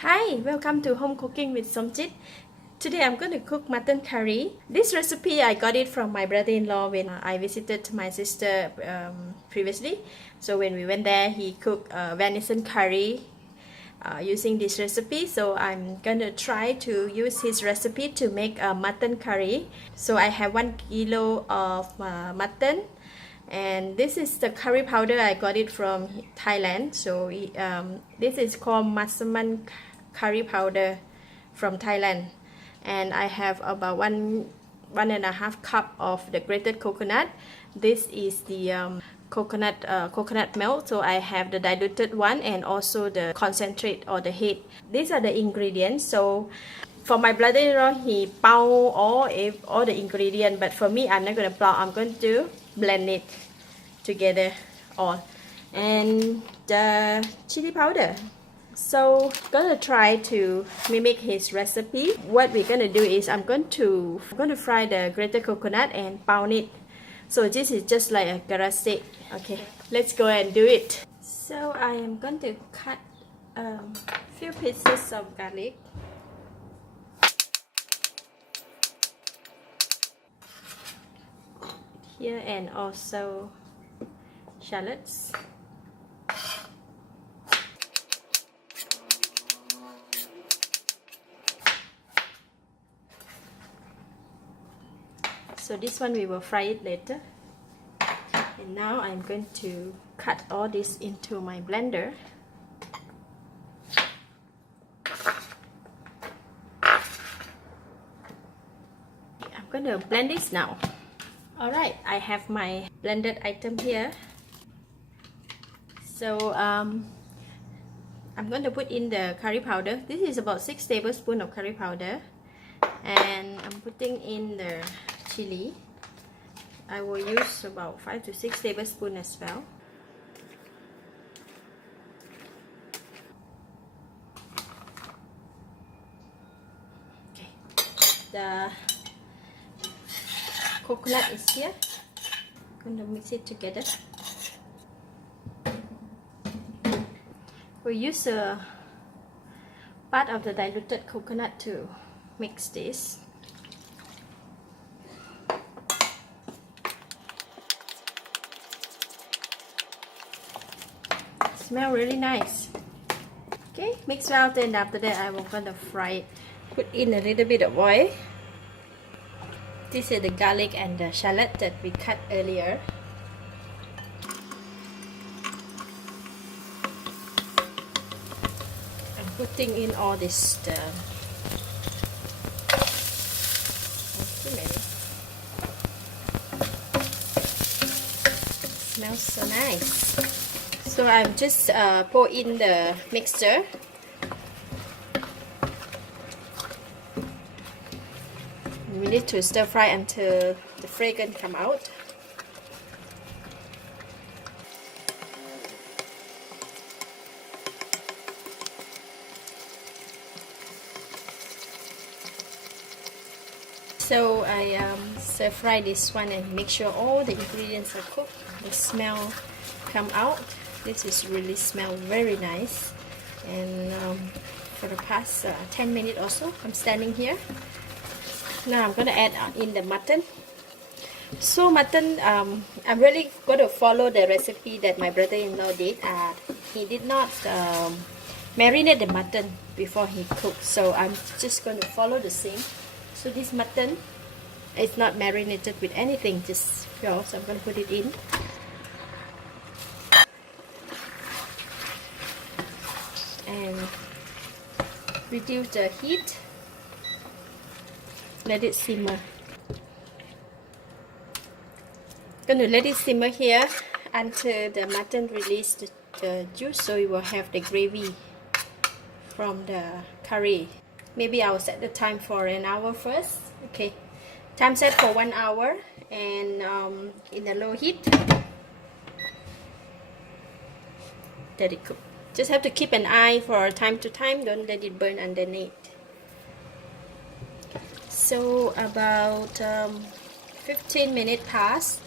Hi, welcome to Home Cooking with Somjit. Today I'm going to cook mutton curry. This recipe I got it from my brother-in-law when I visited my sister previously. So when we went there, he cooked venison curry using this recipe. So I'm gonna try to use his recipe to make a mutton curry. So I have 1 kilo of mutton. And this is the curry powder. I got it from Thailand. So this is called Mussaman curry powder from Thailand. And I have about one and a half cup of the grated coconut. This is the coconut milk. So I have the diluted one and also the concentrate or the head. These are the ingredients. So for my brother-in-law, he pound all the ingredients, but for me, I'm not going to pound. I'm going to blend it together all. And the chili powder. So gonna try to mimic his recipe. What we're gonna do is I'm going to fry the grated coconut and pound it. So this is just like a Kerisik. Okay, let's go and do it. So I am going to cut a few pieces of garlic. Here, and also shallots. So this one we will fry it later. And now I'm going to cut all this into my blender. I'm going to blend this now. Alright, I have my blended item here. So I'm going to put in the curry powder. This is about 6 tablespoons of curry powder. And I'm putting in the chilli. I will use about 5 to 6 tablespoons as well. Okay. The coconut is here. I'm going to mix it together. We use a part of the diluted coconut to mix this. Smell really nice. Okay, mix well, and after that I will gonna fry it. Put in a little bit of oil. This is the garlic and the shallot that we cut earlier. I'm putting in all this too many. Smells so nice. So I'm just pour in the mixture. We need to stir fry until the fragrance come out. So I stir fry this one and make sure all the ingredients are cooked. The smell come out. This is really smell very nice. And for the past 10 minutes or so, I'm standing here. Now I'm gonna add in the mutton. So mutton, I'm really gonna follow the recipe that my brother-in-law did. He did not marinate the mutton before he cooked, so I'm just going to follow the same. So this mutton is not marinated with anything, just raw. So I'm going to put it in. And reduce the heat. Let it simmer. Gonna let it simmer here until the mutton release the juice, so we will have the gravy from the curry. Maybe I'll set the time for an hour first. Okay, time set for 1 hour, and in a low heat. Let it cook. Just have to keep an eye for time to time. Don't let it burn underneath. So about 15 minutes passed.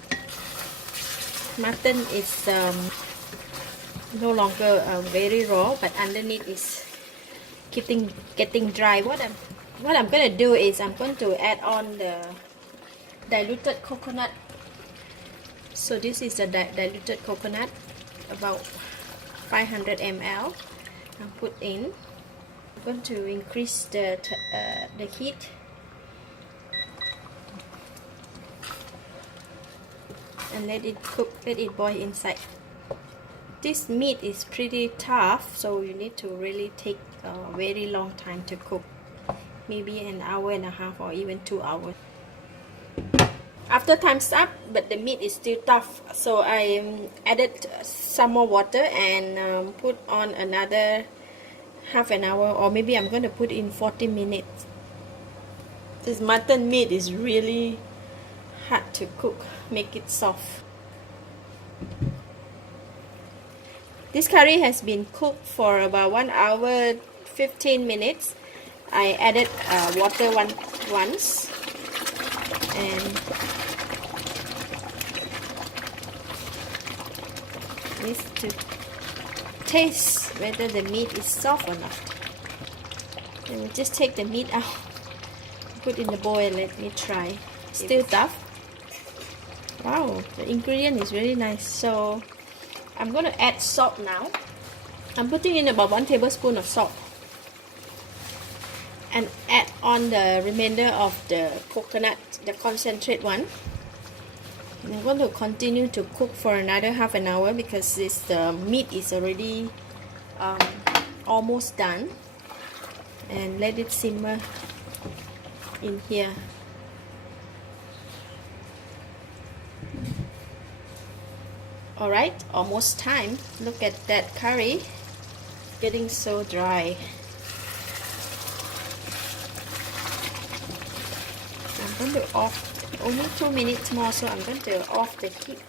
Mutton is no longer very raw, but underneath is getting dry. What I'm gonna do is I'm going to add on the diluted coconut. So this is the diluted coconut, about 500 ml. I'll put in. I'm going to increase the heat. And let it cook, let it boil inside. This meat is pretty tough, so you need to really take a very long time to cook. Maybe an hour and a half or even 2 hours. After time's up, but the meat is still tough, so I added some more water and put on another half an hour, or maybe I'm going to put in 40 minutes. This mutton meat is really hard to cook, make it soft. This curry has been cooked for about 1 hour 15 minutes. I added water once and needs to taste whether the meat is soft or not. And just take the meat out, put in the bowl and let me try. Still tough. Wow, the ingredient is really nice. So I'm going to add salt now. I'm putting in about 1 tablespoon of salt and add on the remainder of the coconut, the concentrate one. And I'm going to continue to cook for another half an hour because the meat is already almost done, and let it simmer in here. Alright, almost time. Look at that curry, getting so dry. I'm going to off, only 2 minutes more, so I'm going to off the heat,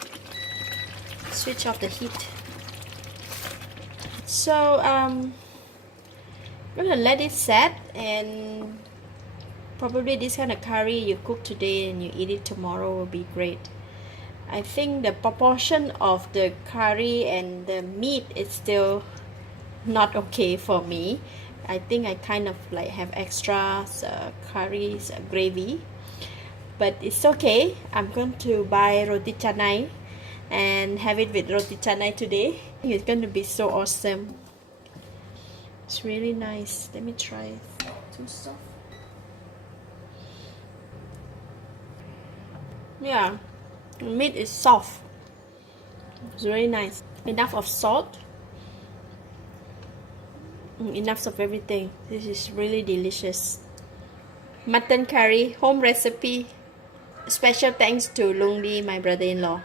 switch off the heat. So I'm going to let it set, and probably this kind of curry you cook today and you eat it tomorrow will be great. I think the proportion of the curry and the meat is still not okay for me. I think I kind of like have extra curries, gravy, but it's okay. I'm going to buy roti canai and have it with roti canai today. It's going to be so awesome. It's really nice. Let me try it. Too soft. Yeah. The meat is soft. It's very nice. Enough of salt. Enough of everything. This is really delicious. Mutton curry, home recipe. Special thanks to Lungdi, my brother-in-law.